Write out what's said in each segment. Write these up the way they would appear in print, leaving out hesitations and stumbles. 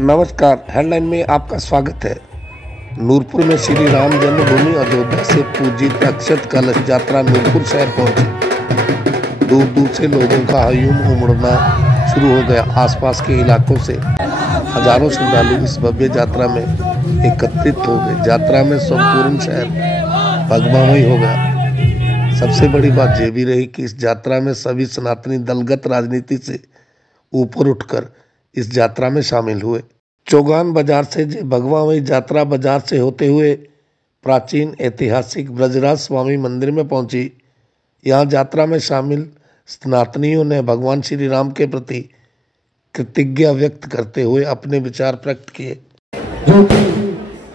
नमस्कार, हेडलाइन में आपका स्वागत है। नूरपुर में श्री राम जन्मभूमि अयोध्या से पूजित अक्षत कलश यात्रा नूरपुर शहर पहुंची। दूर दूर से लोगों का हयूम उमड़ना शुरू हो गया। आसपास के इलाकों से हजारों श्रद्धालु इस भव्य यात्रा में एकत्रित हो गए। यात्रा में संपूर्ण शहर भगवामयी हो गया। सबसे बड़ी बात यह भी रही कि इस यात्रा में सभी सनातनी दलगत राजनीति से ऊपर उठकर इस यात्रा में शामिल हुए। चौगान बाजार से भगवामयी यात्रा बाजार से होते हुए प्राचीन ऐतिहासिक ब्रजराज स्वामी मंदिर में पहुंची। यहाँ यात्रा में शामिल सनातनियों ने भगवान श्री राम के प्रति कृतज्ञता व्यक्त करते हुए अपने विचार प्रकट किए। जो कि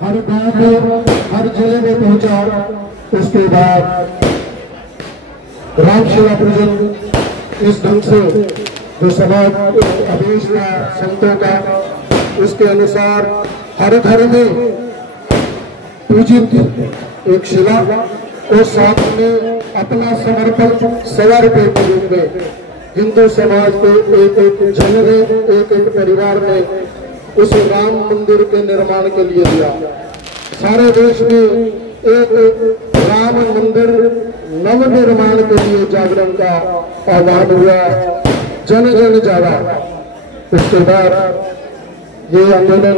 हर गांव में, हर जिले में पहुंचा। उसके बाद राम सेवा पूजन इस ढंग से जो समाज आदेश था संतों का, उसके अनुसार हर घर में पूजित एक शिला और साथ में अपना समर्पण 100 रुपए के रूप में हिंदू समाज को एक एक जन ने, एक एक परिवार ने उस राम मंदिर के निर्माण के लिए दिया। सारे देश में एक राम मंदिर नव निर्माण के लिए जागरण का आह्वान हुआ, जन जन जागा। उसके बाद ये आंदोलन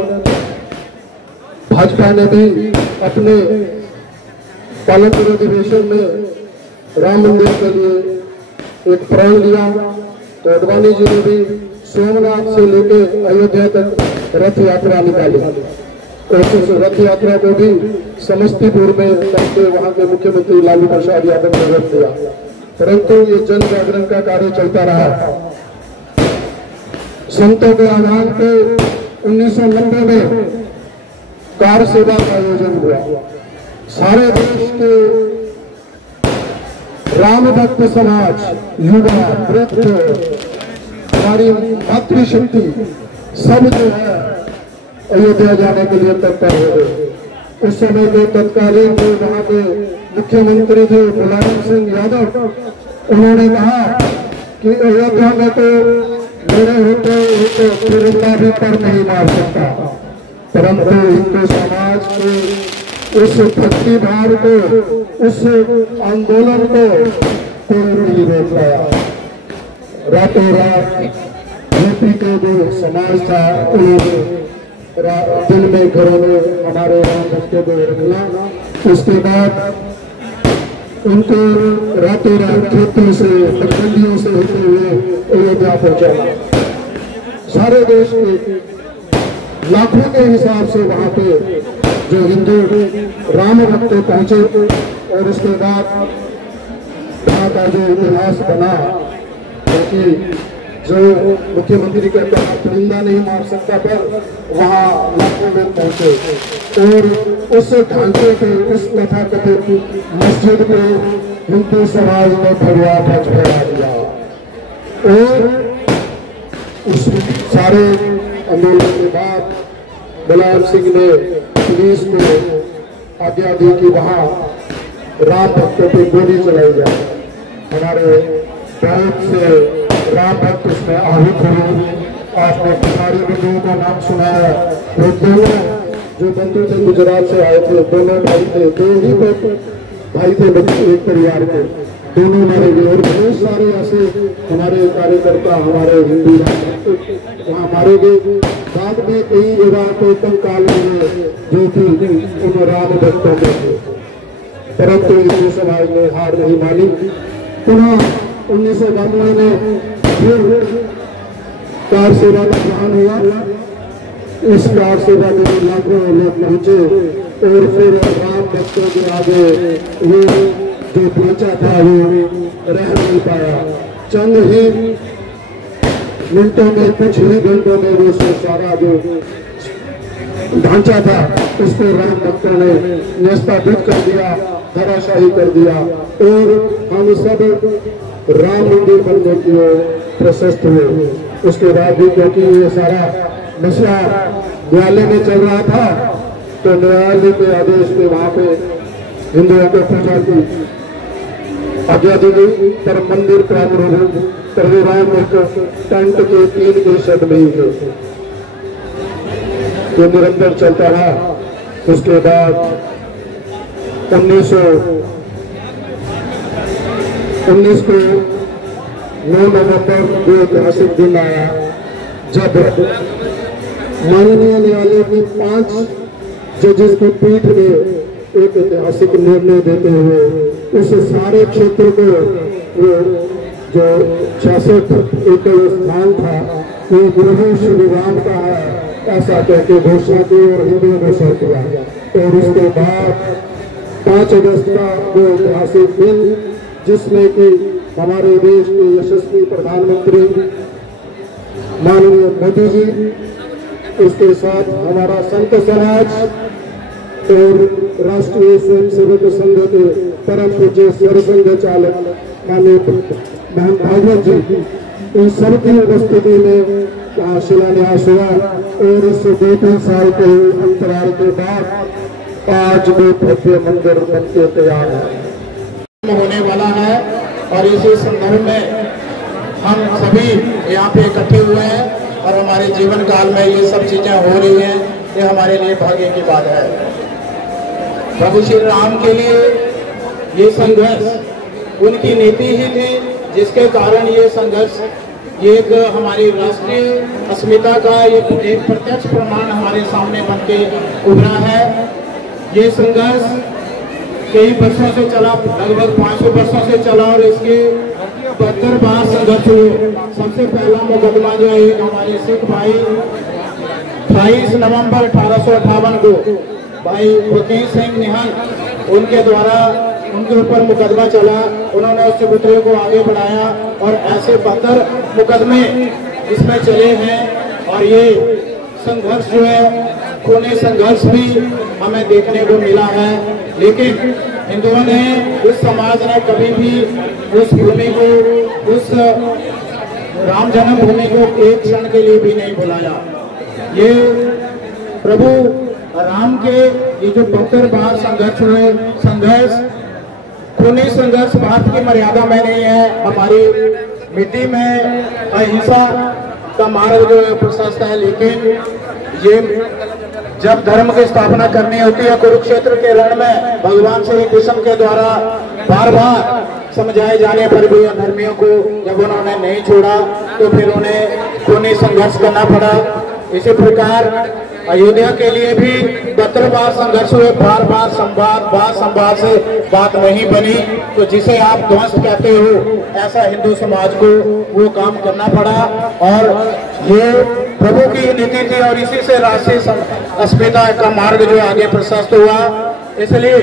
भाजपा ने भी अपने पालनपुर अधिवेशन में राम मंदिर के लिए एक प्रण लिया। तो अडवाणी जी ने भी सोमनाथ से लेके अयोध्या तक रथ यात्रा निकाली और उस रथ यात्रा को भी समस्तीपुर में करके वहां के मुख्यमंत्री लालू प्रसाद यादव ने रख दिया। परंतु ये जन जागरण का कार्य चलता रहा। संतों के आह्वान पे 1990 में कार सेवा का आयोजन हुआ। सारे देश के राम भक्त समाज, युवा, वृद्ध, हमारी मातृशक्ति सब जो है अयोध्या जाने के लिए तत्पर हो गए। उस समय के तत्कालीन जो वहां के मुख्यमंत्री थे मुलायम सिंह यादव, उन्होंने कहा कि अयोध्या में तो मेरे होते तिरंगा भी पर नहीं मार सकता, परंतु हिंदू समाज के उस भक्ति भाव को, उस आंदोलन को कोई नहीं रोक पाया। रातों रात यूपी के जो समाज था उन्होंने दिल में, घरों में हमारे राम भक्तों को रखना। उसके बाद उनको रातों रात खेतों से, मंडियों से होते हुए अयोध्या पहुंचाना। सारे देश के लाखों के हिसाब से वहां पे जो हिंदू राम भक्त पहुंचे और उसके बाद वहां का जो इतिहास बना, क्योंकि जो मुख्यमंत्री कहता है परिंदा नहीं मार सकता, पर वहां लाखों लोग पहुंचे और उस ढांचे पे, उस तथाकथित मस्जिद पे हिंदू समाज ने भगवा ध्वज फहरा दिया और उस सारे आंदोलन के बाद मुलायम सिंह ने पुलिस को आज्ञा दी कि वहां राम भक्तों पे गोली चलाई जाए। हमारे बहुत से राम भक्त उसमें आहत हुए। आपने सारे बंधुओं का नाम सुनाया। वो दोनों जो बंधु थे गुजरात से आए थे, दोनों भाई थे, दो ही भाई थे एक परिवार के, दोनों मारे गए। और बहुत सारे ऐसे हमारे कार्यकर्ता, हमारे हिंदू वहाँ मारे गए। बाद में कई जगह को कंकाल हुए जो कि उन राम भक्तों के थे, परंतु हिंदू समाज ने हार नहीं मानी। पुनः 1992 में फिर कार सेवा का आह्वान हुआ। इस कार सेवा में लाखों लोग पहुंचे और फिर राम भक्तों के आगे वो जो पहुंचा था वो रह नहीं पाया। चंद ही मिनटों में, कुछ ही घंटों में वो सारा जो ढांचा था उसको राम भक्तों ने नष्टाभूत कर दिया, धराशाही कर दिया और हम सब राम मंदिर बनने की ओर प्रशस्त हुए। उसके बाद भी क्योंकि ये सारा मसला न्यायालय में चल रहा था, तो न्यायालय के आदेश पे वहां पे हिंदुओं को पूजा की आज्ञा दी गई, पर मंदिर प्रांगण टेंट के 3 के शब्द नहीं थे। जो निरंतर चलता रहा। उसके बाद 19 को 9 नवंबर को ऐतिहासिक दिन आया जब माननीय न्यायालय की 5 जजेस की पीठ ने एक ऐतिहासिक निर्णय देते हुए उस सारे क्षेत्र को जो 66 एकड़ स्थान था वो प्रभु श्री राम का है ऐसा कहकर घोषणा की और हिंदुओं को सौंप दिया। और उसके बाद 5 अगस्त का वो ऐतिहासिक दिन जिसमें कि हमारे देश के यशस्वी प्रधानमंत्री माननीय मोदी जी, उसके साथ हमारा संत समाज और राष्ट्रीय स्वयंसेवक संघ के परम पूज्य सरसंघ चालक माननीय बहन भागवत जी, इन सबकी उपस्थिति में शिलान्यास हुआ। और इस 2-3 साल के अंतराल के बाद आज वो भव्य मंदिर बनके तैयार है होने वाला है। और इसी संदर्भ में हम सभी यहाँ पे इकट्ठे हुए हैं और हमारे जीवन काल में ये सब चीजें हो रही हैं, ये हमारे लिए भाग्य की बात है। प्रभु श्री राम के लिए ये संघर्ष उनकी नीति ही थी जिसके कारण ये संघर्ष ये एक हमारी राष्ट्रीय अस्मिता का एक प्रत्यक्ष प्रमाण हमारे सामने बनके उभरा है। ये संघर्ष कई वर्षों से चला, लगभग 500 वर्षों से चला और इसके 72 बार संघर्ष हुए। सबसे पहला मुकदमा जो है हमारे सिख भाई 28 नवंबर 1858 को भाई फकीर सिंह निहंग उनके द्वारा उनके ऊपर मुकदमा चला। उन्होंने उस चबूतरे को आगे बढ़ाया और ऐसे 72 मुकदमे इसमें चले हैं। और ये संघर्ष जो है खूनी संघर्ष भी हमें देखने को मिला है। लेकिन हिंदुओं ने, उस समाज ने कभी भी उस भूमि को, उस राम जन्मभूमि को एक क्षण के लिए भी नहीं भुलाया। ये प्रभु राम के ये जो 72 बार संघर्ष हुए, संघर्ष खूनी संघर्ष भारत की मर्यादा में नहीं है। हमारी मिट्टी में अहिंसा का मार्ग जो है प्रशस्त है। लेकिन ये जब धर्म की स्थापना करनी होती है, कुरुक्षेत्र के रण में भगवान श्री कृष्ण के द्वारा बार बार समझाए जाने पर भी धर्मियों को जब उन्होंने नहीं छोड़ा तो फिर उन्हें खूनी संघर्ष करना पड़ा। इसी प्रकार अयोध्या के लिए भी 72 बार संघर्ष हुए, बार बार संवाद से बात नहीं बनी। तो जिसे आप ध्वंस कहते हो, ऐसा हिंदू समाज को वो काम करना पड़ा। और ये प्रभु की नीति थी और इसी से राष्ट्रीय अस्मिता का मार्ग जो आगे प्रशस्त हुआ। इसलिए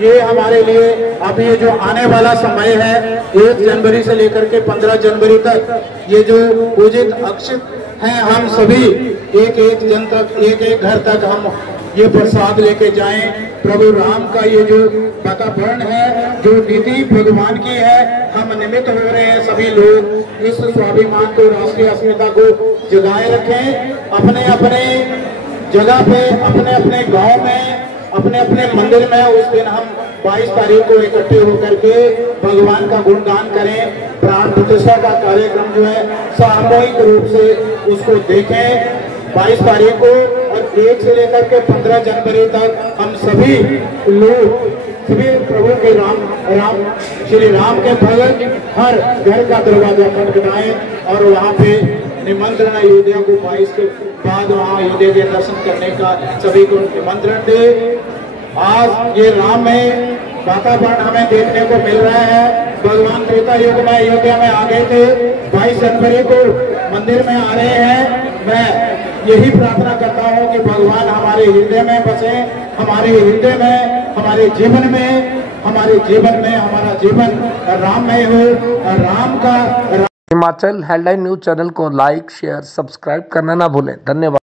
ये हमारे लिए अब ये जो आने वाला समय है 1 जनवरी से लेकर के 15 जनवरी तक, ये जो पूजित अक्षित हैं, हम सभी एक जन तक, एक घर तक हम ये प्रसाद लेके जाएं। प्रभु राम का ये जो वातावरण है, जो नीति भगवान की है, हम निमित्त हो रहे हैं। सभी लोग इस स्वाभिमान को, राष्ट्रीय अस्मिता को जगाए रखें। अपने अपने जगह पे, अपने अपने गांव में, अपने अपने मंदिर में उस दिन हम 22 तारीख को इकट्ठे होकर के भगवान का गुणगान करें। प्राण प्रतिष्ठा का कार्यक्रम जो है सामूहिक रूप से उसको देखें 22 तारीख को। और 1 से लेकर के 15 जनवरी तक हम सभी लोग, सभी प्रभु के राम श्री राम के भक्त हर घर का दरवाजा खटखटाएं और वहाँ पे निमंत्रण अयोध्या को 22 के बाद वहाँ अयोध्या के दर्शन करने का सभी को निमंत्रण दे। आज ये राम में वातावरण हमें देखने को मिल रहा है। भगवान त्रेता युग में अयोध्या में आ गए थे, 22 जनवरी को मंदिर में आ रहे हैं। मैं यही प्रार्थना करता हूँ कि भगवान हमारे हृदय में बसे, हमारे हृदय में, हमारे जीवन में, हमारा जीवन राममय हो। राम का हिमाचल हेडलाइन न्यूज चैनल को लाइक, शेयर, सब्सक्राइब करना ना भूलें। धन्यवाद।